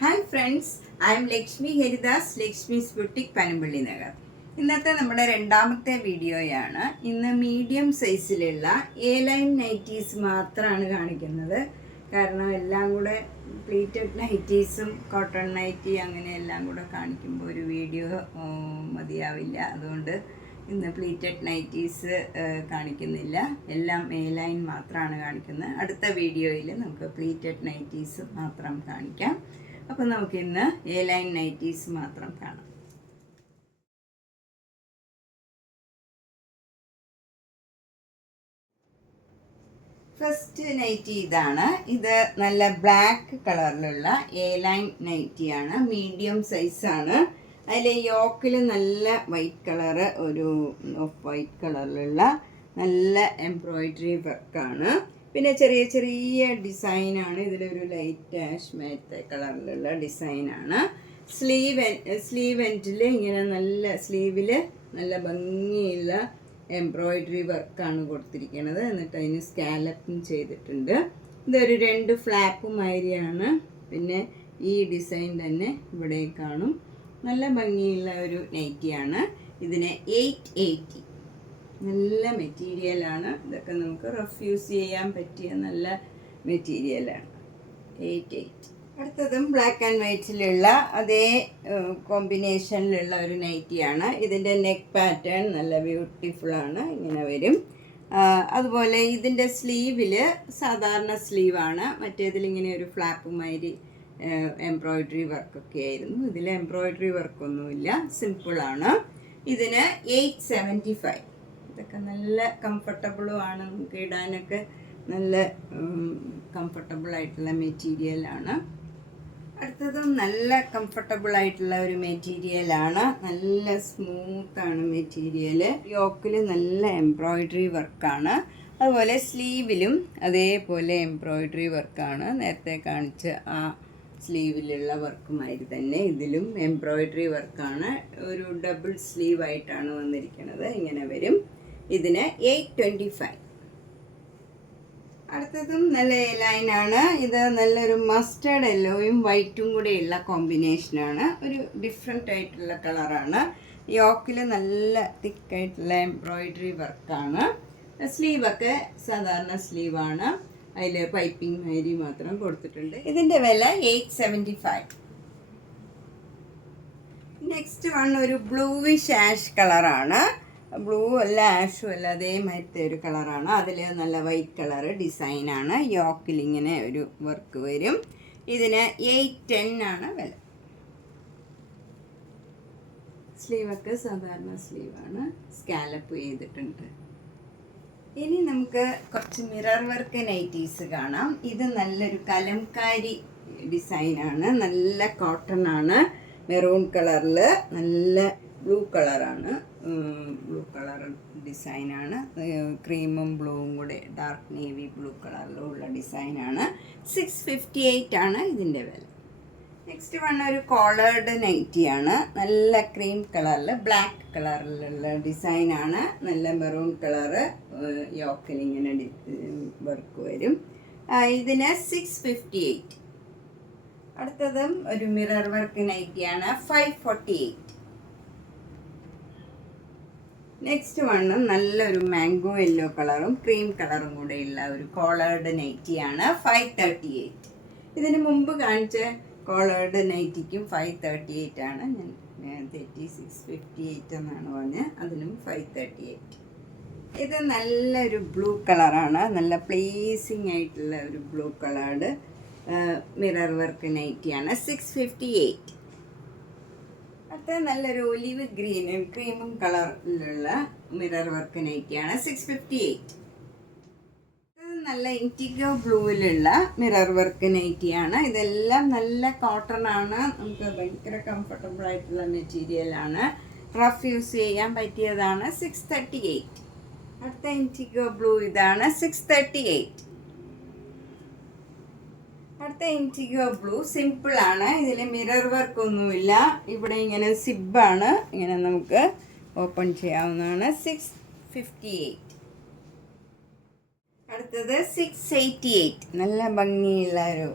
Hi friends, I M Lakshmi Haridas, Lakshmi's boutique, Panampilly Nagar. ഇന്നത്തെ നമ്മുടെ രണ്ടാമത്തെ വീഡിയോയാണ്. ഇന്ന് മീഡിയം സൈസിലുള്ള എ ലൈൻ നൈറ്റീസ് മാത്രമാണ് കാണിക്കുന്നത്. കാരണം എല്ലാം കൂടെ പ്ലീറ്റഡ് നൈറ്റീസും കോട്ടൺ നൈറ്റി അങ്ങനെ എല്ലാം കൂടെ കാണിക്കുമ്പോൾ ഒരു വീഡിയോ മതിയാവില്ല. അതുകൊണ്ട് ഇന്ന് പ്ലീറ്റഡ് നൈറ്റീസ് കാണിക്കുന്നില്ല, എല്ലാം എ ലൈൻ മാത്രമാണ് കാണിക്കുന്നത്. അടുത്ത വീഡിയോയിൽ നമുക്ക് പ്ലീറ്റഡ് നൈറ്റീസ് മാത്രം കാണിക്കാം. അപ്പോൾ നമുക്കിന്ന് എ ലൈൻ നൈറ്റീസ് മാത്രം കാണാം. ഫസ്റ്റ് നൈറ്റി ഇതാണ്. ഇത് നല്ല ബ്ലാക്ക് കളറിലുള്ള എ ലൈൻ നൈറ്റിയാണ്. മീഡിയം സൈസാണ്. അതിൽ യോക്കിൽ നല്ല വൈറ്റ് കളറ്, ഒരു ഓഫ് വൈറ്റ് കളറിലുള്ള നല്ല എംബ്രോയിഡറി വർക്കാണ്. പിന്നെ ചെറിയ ചെറിയ ഡിസൈനാണ്. ഇതിലൊരു ലൈറ്റ് ആഷ് മേത്തെ കളറിലുള്ള ഡിസൈനാണ്. സ്ലീവ് എൻഡിൽ ഇങ്ങനെ നല്ല സ്ലീവിൽ നല്ല ഭംഗിയുള്ള എംബ്രോയിഡറി വർക്കാണ് കൊടുത്തിരിക്കുന്നത്. എന്നിട്ട് അതിന് സ്കാലപ്പും ചെയ്തിട്ടുണ്ട്. ഇതൊരു 2 ഫ്ലാപ്പ് മാതിരിയാണ്. പിന്നെ ഈ ഡിസൈൻ തന്നെ ഇവിടെ കാണും. നല്ല ഭംഗിയുള്ള ഒരു നൈറ്റിയാണ്. ഇതിന് 880. നല്ല മെറ്റീരിയലാണ്. ഇതൊക്കെ നമുക്ക് റഫ്യൂസ് ചെയ്യാൻ പറ്റിയ നല്ല മെറ്റീരിയലാണ്. 880. അടുത്തതും ബ്ലാക്ക് ആൻഡ് വൈറ്റിലുള്ള അതേ കോമ്പിനേഷനിലുള്ള ഒരു നൈറ്റിയാണ്. ഇതിൻ്റെ നെക്ക് പാറ്റേൺ നല്ല ബ്യൂട്ടിഫുള്ളാണ്, ഇങ്ങനെ വരും. അതുപോലെ ഇതിൻ്റെ സ്ലീവിൽ സാധാരണ സ്ലീവാണ്. മറ്റേതിലിങ്ങനെ ഒരു ഫ്ലാപ്പ് മാതിരി എംബ്രോയിഡറി വർക്കൊക്കെ ആയിരുന്നു. ഇതിൽ എംബ്രോയിഡറി വർക്കൊന്നുമില്ല, സിമ്പിളാണ്. ഇതിന് 875. ഇതൊക്കെ നല്ല കംഫർട്ടബിളുമാണ്, നമുക്ക് ഇടാനൊക്കെ നല്ല കംഫർട്ടബിളായിട്ടുള്ള മെറ്റീരിയലാണ്. അടുത്തതും നല്ല കംഫർട്ടബിളായിട്ടുള്ള ഒരു മെറ്റീരിയലാണ്. നല്ല സ്മൂത്താണ് മെറ്റീരിയൽ. യോക്കിൽ നല്ല എംബ്രോയിഡറി വർക്കാണ്. അതുപോലെ സ്ലീവിലും അതേപോലെ എംബ്രോയിഡറി വർക്കാണ്. നേരത്തെ കാണിച്ച ആ സ്ലീവിലുള്ള വർക്കുമാതിരി തന്നെ ഇതിലും എംബ്രോയിഡറി വർക്കാണ്. ഒരു ഡബിൾ സ്ലീവായിട്ടാണ് വന്നിരിക്കുന്നത്, ഇങ്ങനെ വരും. ഇതിന് 825. അടുത്തതും നല്ല എ ലൈനാണ്. ഇത് നല്ലൊരു മസ്റ്റേർഡ് യെല്ലോയും വൈറ്റും കൂടെയുള്ള കോമ്പിനേഷനാണ്. ഒരു ഡിഫറെൻ്റ് ആയിട്ടുള്ള കളറാണ്. യോക്കിൽ നല്ല തിക്കായിട്ടുള്ള എംബ്രോയിഡറി വർക്കാണ്. സ്ലീവൊക്കെ സാധാരണ സ്ലീവാണ്. അതിൽ പൈപ്പിംഗ് മാതിരി മാത്രം കൊടുത്തിട്ടുണ്ട്. ഇതിൻ്റെ വില 875. നെക്സ്റ്റ് വൺ ഒരു ബ്ലൂവിഷ് ആഷ് കളറാണ്. ബ്ലൂ അല്ല ആഷും അല്ല, അതേമാതിരത്തെ ഒരു കളറാണ്. അതിൽ നല്ല വൈറ്റ് കളറ് ഡിസൈനാണ്. യോക്കിൽ ഇങ്ങനെ ഒരു വർക്ക് വരും. ഇതിന് 810 ആണ് വില. സ്ലീവൊക്കെ സാധാരണ സ്ലീവാണ്, സ്കാലപ്പ് ചെയ്തിട്ടുണ്ട്. ഇനി നമുക്ക് കുറച്ച് മിറർ വർക്ക് നൈറ്റീസ് കാണാം. ഇത് നല്ലൊരു കലംകാരി ഡിസൈനാണ്. നല്ല കോട്ടൺ ആണ്. മെറൂൺ കളറിൽ നല്ല ബ്ലൂ കളറാണ്. ബ്ലൂ കളർ ഡിസൈനാണ്. ക്രീമും ബ്ലൂവും കൂടെ ഡാർക്ക് നേവി ബ്ലൂ കളറിലുള്ള ഡിസൈനാണ്. 658 ആണ് ഇതിൻ്റെ വില. നെക്സ്റ്റ് വൺ ഒരു കോളേർഡ് നൈറ്റിയാണ്. നല്ല ക്രീം കളറിൽ ബ്ലാക്ക് കളറിലുള്ള ഡിസൈനാണ്. നല്ല മെറൂൺ കളറ് യോക്കിൽ ഇങ്ങനെ വർക്ക് വരും. ഇതിന് 658. അടുത്തതും ഒരു മിറർ വർക്ക് നൈറ്റിയാണ്. 548. നെക്സ്റ്റ് വണ്ണും നല്ലൊരു മാംഗോ യെല്ലോ കളറും ക്രീം കളറും കൂടെയുള്ള ഒരു കോളേർഡ് നൈറ്റിയാണ്. 538. ഇതിന് മുമ്പ് കാണിച്ച കോളേർഡ് നൈറ്റിക്കും 538 ആണ്. ഞാൻ 658 എന്നാണ് പറഞ്ഞത്. അതിനും 538. ഇത് നല്ലൊരു ബ്ലൂ കളറാണ്. നല്ല പ്ലേസിങ് ആയിട്ടുള്ള ഒരു ബ്ലൂ കളേർഡ് മിറർ വർക്ക് നൈറ്റിയാണ്. 658. അടുത്ത നല്ലൊരു ഒലിവ് ഗ്രീനും ക്രീമും കളറിലുള്ള മിറർ വർക്ക് നൈറ്റിയാണ്. 658. നല്ല ഇൻറ്റിഗോ ബ്ലൂവിലുള്ള മിറർ വർക്ക് നൈറ്റിയാണ്. ഇതെല്ലാം നല്ല കോട്ടൺ ആണ്. നമുക്ക് ഭയങ്കര കംഫർട്ടബിൾ ആയിട്ടുള്ള മെറ്റീരിയലാണ്. റഫ് യൂസ് ചെയ്യാൻ പറ്റിയതാണ്. 638. അടുത്ത ഇൻറ്റിഗോ ബ്ലൂ ഇതാണ്. 638. അടുത്ത ഇൻറ്റിഗോ ബ്ലൂ സിമ്പിളാണ്. ഇതിൽ മിറർ വർക്ക് ഒന്നുമില്ല. ഇവിടെ ഇങ്ങനെ സിബാണ്, ഇങ്ങനെ നമുക്ക് ഓപ്പൺ ചെയ്യാവുന്നതാണ്. 658. അടുത്തത് 688. നല്ല ഭംഗിയുള്ള ഒരു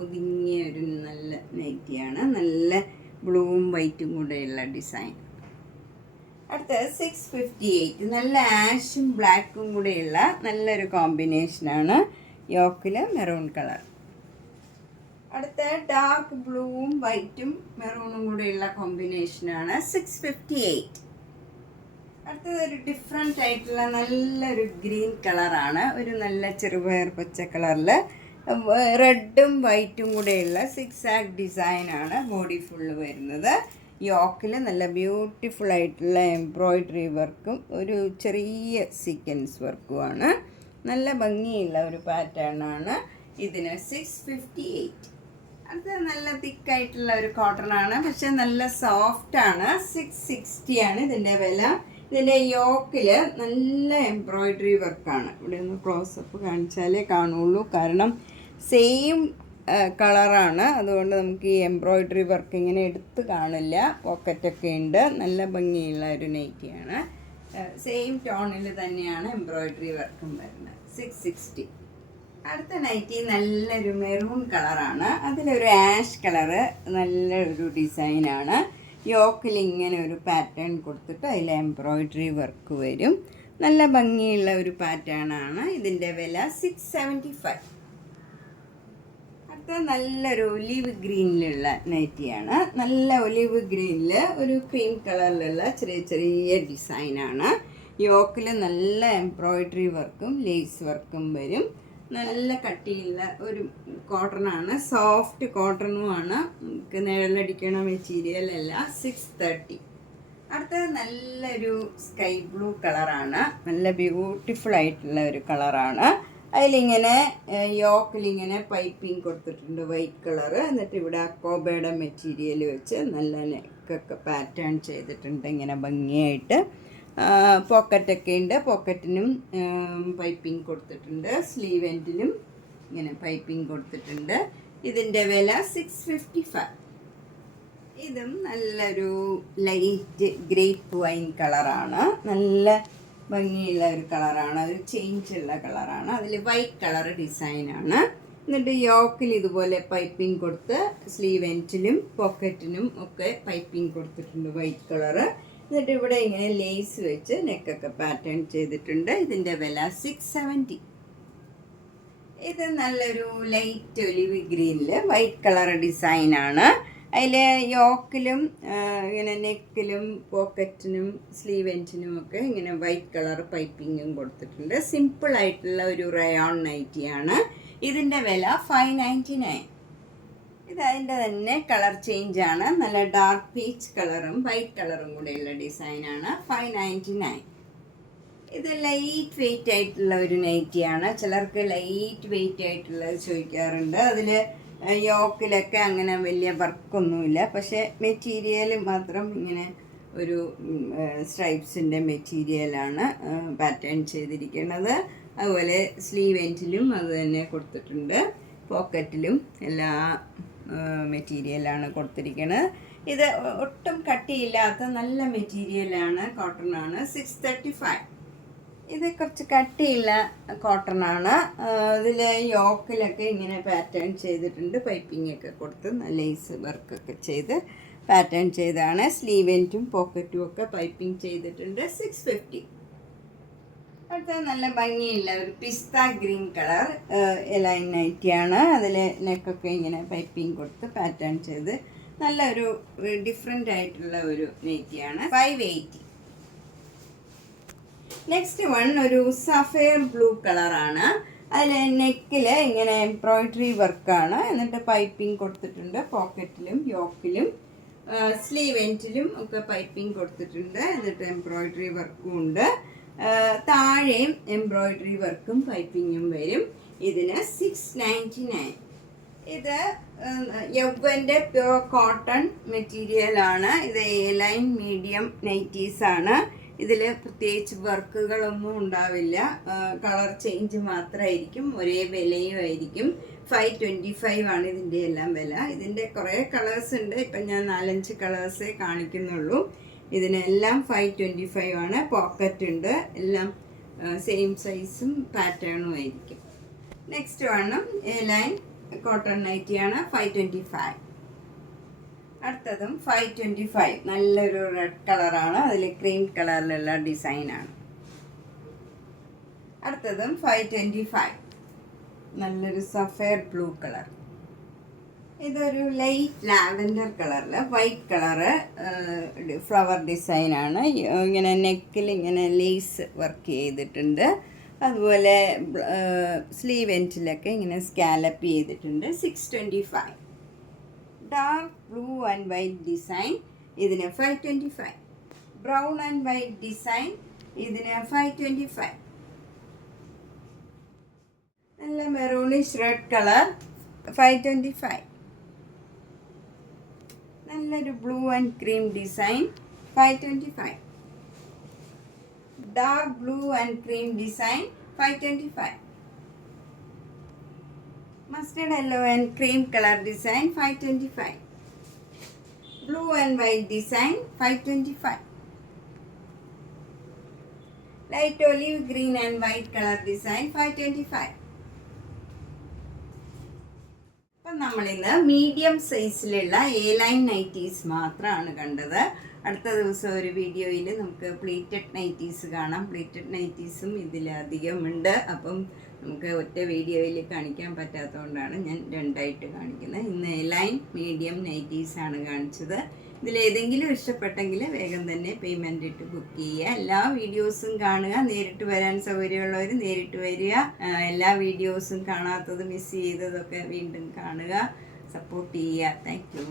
ഒതുങ്ങിയ ഒരു നല്ല നൈറ്റിയാണ്. നല്ല ബ്ലൂവും വൈറ്റും കൂടെയുള്ള ഡിസൈൻ. അടുത്ത 658, നല്ല ആഷും ബ്ലാക്കും കൂടെയുള്ള നല്ലൊരു കോമ്പിനേഷനാണ്. യോക്കിൽ മെറൂൺ കളർ. അടുത്ത ഡാർക്ക് ബ്ലൂവും വൈറ്റും മെറൂണും കൂടെയുള്ള കോമ്പിനേഷനാണ് 658. അടുത്തത് ഒരു ഡിഫറെൻ്റ് ആയിട്ടുള്ള നല്ലൊരു ഗ്രീൻ കളറാണ്. ഒരു നല്ല ചെറുപയർ പച്ച കളറിൽ റെഡും വൈറ്റും കൂടെയുള്ള സിക്സാഗ് ഡിസൈനാണ് ബോഡി ഫുള്ള് വരുന്നത്. യോക്കിൽ നല്ല ബ്യൂട്ടിഫുൾ ആയിട്ടുള്ള എംബ്രോയ്ഡറി വർക്കും ഒരു ചെറിയ സീക്വൻസ് വർക്കുമാണ്. നല്ല ഭംഗിയുള്ള ഒരു പാറ്റേണാണ് ഇതിന്. 658. അത് നല്ല തിക്കായിട്ടുള്ള ഒരു കോട്ടണാണ്, പക്ഷെ നല്ല സോഫ്റ്റാണ്. 660 ആണ് ഇതിൻ്റെ വില. ഇതിൻ്റെ യോക്കിൽ നല്ല എംബ്രോയ്ഡറി വർക്കാണ്. ഇവിടെ ഒന്ന് ക്ലോസപ്പ് കാണിച്ചാലേ കാണുള്ളൂ, കാരണം സെയിം കളറാണ്. അതുകൊണ്ട് നമുക്ക് ഈ എംബ്രോയ്ഡറി വർക്ക് ഇങ്ങനെ എടുത്ത് കാണില്ല. പോക്കറ്റൊക്കെ ഉണ്ട്. നല്ല ഭംഗിയുള്ള ഒരു നൈറ്റിയാണ്. സെയിം ടോണിൽ തന്നെയാണ് എംബ്രോയ്ഡറി വർക്കും വരുന്നത്. 660. അടുത്ത നൈറ്റി നല്ലൊരു മെറൂൺ കളറാണ്. അതിലൊരു ആഷ് കളറ് നല്ലൊരു ഡിസൈനാണ്. യോക്കിൽ ഇങ്ങനെ ഒരു പാറ്റേൺ കൊടുത്തിട്ട് അതിൽ എംബ്രോയ്ഡറി വർക്ക് വരും. നല്ല ഭംഗിയുള്ള ഒരു പാറ്റേണാണ്. ഇതിൻ്റെ വില 675. അടുത്ത നല്ലൊരു ഒലിവ് ഗ്രീനിലുള്ള നൈറ്റിയാണ്. നല്ല ഒലിവ് ഗ്രീനിൽ ഒരു ക്രീം കളറിലുള്ള ചെറിയ ചെറിയ ഡിസൈനാണ്. യോക്കിൽ നല്ല എംബ്രോയ്ഡറി വർക്കും ലേസ് വർക്കും വരും. നല്ല കട്ടിയുള്ള ഒരു കോട്ടണാണ്. സോഫ്റ്റ് കോട്ടണുമാണ്. നമുക്ക് നിഴലടിക്കണ മെറ്റീരിയൽ അല്ല. 630. അടുത്തത് നല്ലൊരു സ്കൈ ബ്ലൂ കളറാണ്. നല്ല ബ്യൂട്ടിഫുൾ ആയിട്ടുള്ള ഒരു കളറാണ്. അതിലിങ്ങനെ യോക്കിലിങ്ങനെ പൈപ്പിംഗ് കൊടുത്തിട്ടുണ്ട് വൈറ്റ് കളറ്. എന്നിട്ട് ഇവിടെ അക്കോബയുടെ മെറ്റീരിയൽ വെച്ച് നല്ല നെക്കൊക്കെ പാറ്റേൺ ചെയ്തിട്ടുണ്ട് ഇങ്ങനെ ഭംഗിയായിട്ട്. പോക്കറ്റൊക്കെ ഉണ്ട്. പോക്കറ്റിനും പൈപ്പിംഗ് കൊടുത്തിട്ടുണ്ട്. സ്ലീവ് എൻഡിലും ഇങ്ങനെ പൈപ്പിംഗ് കൊടുത്തിട്ടുണ്ട്. ഇതിൻ്റെ വില 655. ഇതും നല്ലൊരു ലൈറ്റ് ഗ്രേപ്പ് വൈൻ കളറാണ്. നല്ല ഭംഗിയുള്ള ഒരു കളറാണ്. ഒരു ചേഞ്ചുള്ള കളറാണ്. അതിൽ വൈറ്റ് കളർ ഡിസൈനാണ്. എന്നിട്ട് യോക്കിൽ ഇതുപോലെ പൈപ്പിംഗ് കൊടുത്ത് സ്ലീവ് എൻഡിലും പോക്കറ്റിനും ഒക്കെ പൈപ്പിംഗ് കൊടുത്തിട്ടുണ്ട് വൈറ്റ് കളറ്. എന്നിട്ട് ഇവിടെ ഇങ്ങനെ ലേസ് വെച്ച് നെക്കൊക്കെ പാറ്റേൺ ചെയ്തിട്ടുണ്ട്. ഇതിൻ്റെ വില 670. ഇത് നല്ലൊരു ലൈറ്റ് ഒലിവ് ഗ്രീനിൽ വൈറ്റ് കളർ ഡിസൈനാണ്. അതിൽ യോക്കിലും ഇങ്ങനെ നെക്കിലും പോക്കറ്റിനും സ്ലീവ് എൻഡിനും ഒക്കെ ഇങ്ങനെ വൈറ്റ് കളർ പൈപ്പിങ്ങും കൊടുത്തിട്ടുണ്ട്. സിമ്പിളായിട്ടുള്ള ഒരു റയോൺ നൈറ്റിയാണ്. ഇതിൻ്റെ വില 599. ഇത് അതിൻ്റെ തന്നെ കളർ ചേഞ്ചാണ്. നല്ല ഡാർക്ക് പീച്ച് കളറും വൈറ്റ് കളറും കൂടെയുള്ള ഡിസൈനാണ്. 599. ഇത് ലൈറ്റ് വെയ്റ്റ് ആയിട്ടുള്ള ഒരു നൈറ്റിയാണ്. ചിലർക്ക് ലൈറ്റ് വെയ്റ്റ് ആയിട്ടുള്ളത് ചോദിക്കാറുണ്ട്. അതിൽ യോക്കിലൊക്കെ അങ്ങനെ വലിയ വർക്കൊന്നുമില്ല, പക്ഷേ മെറ്റീരിയൽ മാത്രം ഇങ്ങനെ ഒരു സ്ട്രൈപ്സിൻ്റെ മെറ്റീരിയലാണ് പാറ്റേൺ ചെയ്തിരിക്കുന്നത്. അതുപോലെ സ്ലീവ് എൻഡിലും അത് തന്നെ കൊടുത്തിട്ടുണ്ട്. പോക്കറ്റിലും എല്ലാ മെറ്റീരിയലാണ് കൊടുത്തിരിക്കുന്നത്. ഇത് ഒട്ടും കട്ടിയില്ലാത്ത നല്ല മെറ്റീരിയലാണ്. കോട്ടണാണ്. 635. ഇത് കുറച്ച് കട്ടിയുള്ള കോട്ടണാണ്. ഇതിൽ യോക്കിലൊക്കെ ഇങ്ങനെ പാറ്റേൺ ചെയ്തിട്ടുണ്ട്. പൈപ്പിങ്ങൊക്കെ കൊടുത്ത് ലേസ് വർക്കൊക്കെ ചെയ്ത് പാറ്റേൺ ചെയ്താണ്. സ്ലീവ് എൻഡും പോക്കറ്റും ഒക്കെ പൈപ്പിംഗ് ചെയ്തിട്ടുണ്ട്. 650. അടുത്ത നല്ല ഭംഗിയുള്ള ഒരു പിസ്ത ഗ്രീൻ കളർ എലൈൻ നൈറ്റിയാണ്. അതിൽ നെക്കൊക്കെ ഇങ്ങനെ പൈപ്പിംഗ് കൊടുത്ത് പാറ്റേൺ ചെയ്ത് നല്ലൊരു ഡിഫറെൻ്റ് ആയിട്ടുള്ള ഒരു നൈറ്റിയാണ്. 580. നെക്സ്റ്റ് വൺ ഒരു സഫയർ ബ്ലൂ കളറാണ്. അതിൽ നെക്കിൽ ഇങ്ങനെ എംബ്രോയ്ഡറി വർക്കാണ്. എന്നിട്ട് പൈപ്പിംഗ് കൊടുത്തിട്ടുണ്ട്. പോക്കറ്റിലും യോക്കിലും സ്ലീവ് എൻഡിലും ഒക്കെ പൈപ്പിംഗ് കൊടുത്തിട്ടുണ്ട്. എന്നിട്ട് എംബ്രോയ്ഡറി വർക്കും ഉണ്ട്. താഴെയും എംബ്രോയ്ഡറി വർക്കും പൈപ്പിങ്ങും വരും. ഇതിന് 699. ഇത് യൗവൻ്റെ പ്യുവർ കോട്ടൺ മെറ്റീരിയലാണ്. ഇത് എലൈൻ മീഡിയം നൈറ്റീസാണ്. ഇതിൽ പ്രത്യേകിച്ച് വർക്കുകളൊന്നും ഉണ്ടാവില്ല. കളർ ചേഞ്ച് മാത്രമായിരിക്കും. ഒരേ വിലയും ആയിരിക്കും. 525 ആണ് ഇതിൻ്റെ എല്ലാം വില. ഇതിൻ്റെ കുറേ കളേഴ്സ് ഉണ്ട്. ഇപ്പം ഞാൻ 4-5 കളേഴ്സേ കാണിക്കുന്നുള്ളൂ. ഇതിനെല്ലാം 525 ആണ്. പോക്കറ്റ് ഉണ്ട്. എല്ലാം സെയിം സൈസും പാറ്റേണും ആയിരിക്കും. നെക്സ്റ്റ് വേണം എ ലൈൻ കോട്ടൺ നൈറ്റിയാണ് 525. അടുത്തതും 525, നല്ലൊരു റെഡ് കളറാണ്, അതിൽ ക്രീം കളറിലുള്ള ഡിസൈനാണ്. അടുത്തതും 525, നല്ലൊരു സഫയർ ബ്ലൂ കളർ. ഇതൊരു ലൈറ്റ് ലാവൻഡർ കളറിൽ വൈറ്റ് കളറ് ഫ്ലവർ ഡിസൈനാണ്. ഇങ്ങനെ നെക്കിൽ ഇങ്ങനെ ലേസ് വർക്ക് ചെയ്തിട്ടുണ്ട്. അതുപോലെ സ്ലീവ് എൻഡിലൊക്കെ ഇങ്ങനെ സ്കാലപ്പ് ചെയ്തിട്ടുണ്ട്. 625. Dark blue and white design, ഇതിന് 525. ബ്രൗൺ ആൻഡ് വൈറ്റ് ഡിസൈൻ, ഇതിന് 525. നല്ല മെറൂണിഷ് റെഡ് കളർ 525. നല്ലൊരു blue and cream design 525. Dark blue and cream design 525. Mustard yellow and cream colour design 525. Blue and white design 525. Light olive green and white colour design 525. അപ്പം നമ്മളിന്ന് medium സൈസിലുള്ള A line nighties മാത്രമാണ് കണ്ടത്. അടുത്ത ദിവസം ഒരു വീഡിയോയിൽ നമുക്ക് പ്ലീറ്റഡ് നൈറ്റീസ് കാണാം. പ്ലീറ്റഡ് നൈറ്റീസും ഇതിലധികമുണ്ട്. അപ്പം നമുക്ക് ഒറ്റ വീഡിയോയിൽ കാണിക്കാൻ പറ്റാത്തതുകൊണ്ടാണ് ഞാൻ രണ്ടായിട്ട് കാണിക്കുന്നത്. ഇന്ന് എ ലൈൻ മീഡിയം നൈറ്റീസാണ് കാണിച്ചത്. ഇതിലേതെങ്കിലും ഇഷ്ടപ്പെട്ടെങ്കിൽ വേഗം തന്നെ പേയ്മെൻ്റ് ഇട്ട് ബുക്ക് ചെയ്യുക. എല്ലാ വീഡിയോസും കാണുക. നേരിട്ട് വരാൻ സൗകര്യമുള്ളവർ നേരിട്ട് വരിക. എല്ലാ വീഡിയോസും കാണാത്തത് മിസ് ചെയ്തതൊക്കെ വീണ്ടും കാണുക. സപ്പോർട്ട് ചെയ്യുക. Thank you.